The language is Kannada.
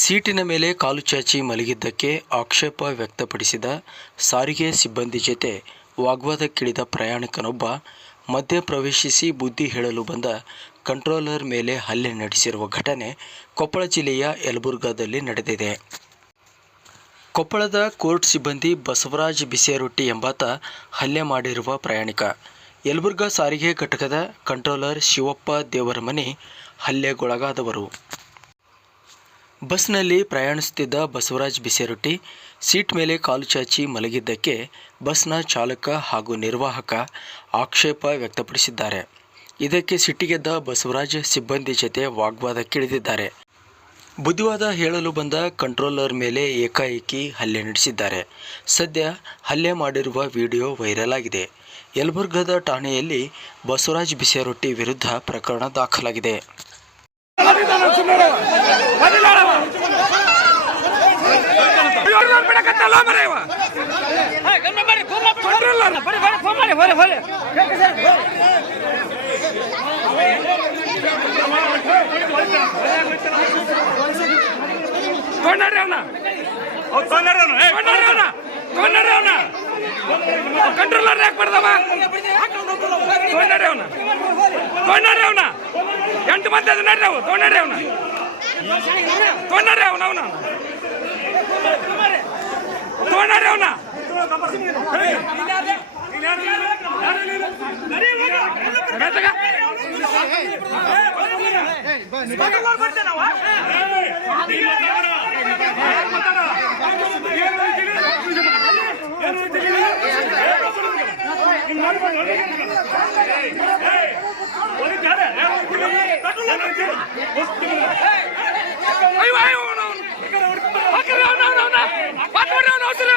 ಸೀಟಿನ ಮೇಲೆ ಕಾಲು ಚಾಚಿ ಮಲಗಿದ್ದಕ್ಕೆ ಆಕ್ಷೇಪ ವ್ಯಕ್ತಪಡಿಸಿದ ಸಾರಿಗೆ ಸಿಬ್ಬಂದಿ ಜೊತೆ ವಾಗ್ವಾದಕ್ಕಿಳಿದ ಪ್ರಯಾಣಿಕನೊಬ್ಬ ಮಧ್ಯ ಪ್ರವೇಶಿಸಿ ಬುದ್ಧಿ ಹೇಳಲು ಬಂದ ಕಂಟ್ರೋಲರ್ ಮೇಲೆ ಹಲ್ಲೆ ನಡೆಸಿರುವ ಘಟನೆ ಕೊಪ್ಪಳ ಜಿಲ್ಲೆಯ ಯಲಬುರ್ಗಾದಲ್ಲಿ ನಡೆದಿದೆ. ಕೊಪ್ಪಳದ ಕೋರ್ಟ್ ಸಿಬ್ಬಂದಿ ಬಸವರಾಜ್ ಬಿಸೇರೊಟ್ಟಿ ಎಂಬಾತ ಹಲ್ಲೆ ಮಾಡಿರುವ ಪ್ರಯಾಣಿಕ. ಯಲಬುರ್ಗಾ ಸಾರಿಗೆ ಘಟಕದ ಕಂಟ್ರೋಲರ್ ಶಿವಪ್ಪ ದೇವರಮನಿ ಹಲ್ಲೆಗೊಳಗಾದವರು. ಬಸ್ನಲ್ಲಿ ಪ್ರಯಾಣಿಸುತ್ತಿದ್ದ ಬಸವರಾಜ್ ಬಿಸೇರೊಟ್ಟಿ, ಸೀಟ್ ಮೇಲೆ ಕಾಲು ಚಾಚಿ ಮಲಗಿದ್ದಕ್ಕೆ ಬಸ್ನ ಚಾಲಕ ಹಾಗೂ ನಿರ್ವಾಹಕ ಆಕ್ಷೇಪ ವ್ಯಕ್ತಪಡಿಸಿದ್ದಾರೆ. ಇದಕ್ಕೆ ಸಿಟ್ಟಿಗೆದ್ದ ಬಸವರಾಜ್ ಸಿಬ್ಬಂದಿ ಜತೆ ವಾಗ್ವಾದಕ್ಕಿಳಿದಿದ್ದಾರೆ. ಬುದ್ಧಿವಾದ ಹೇಳಲು ಬಂದ ಕಂಟ್ರೋಲರ್ ಮೇಲೆ ಏಕಾಏಕಿ ಹಲ್ಲೆ ನಡೆಸಿದ್ದಾರೆ. ಸದ್ಯ ಹಲ್ಲೆ ಮಾಡಿರುವ ವಿಡಿಯೋ ವೈರಲ್ ಆಗಿದೆ. ಯಲಬುರ್ಗದ ಠಾಣೆಯಲ್ಲಿ ಬಸವರಾಜ್ ಬಿಸೇರೊಟ್ಟಿ ವಿರುದ್ಧ ಪ್ರಕರಣ ದಾಖಲಾಗಿದೆ. ಕೊಂಡಾರೆ. ಅವನ. ಕೊಂಡಾರೆ ಅವನ. ಕೊಂಡಾರೆ ಅವನ. ಕೊಂಡಾರೆ ಅವನ. ಕಂಟ್ರೋಲರ್ ಯಾಕೆ ಬರ್ದವ? ಕೊಂಡಾರೆ ಅವನ. ಕೊಂಡಾರೆ ಅವನ. ಎಂಟು ಮಂದಿ ಅದು ನಡ್ರಿ ಅವು. ಕೊಂಡಾರೆ ಅವನ. ಕೊಂಡಾರೆ ಅವನ ಅವನ. ಕೊಂಡಾರೆ ಅವನ ಅಯ್ಯೋ ਉਧਰ।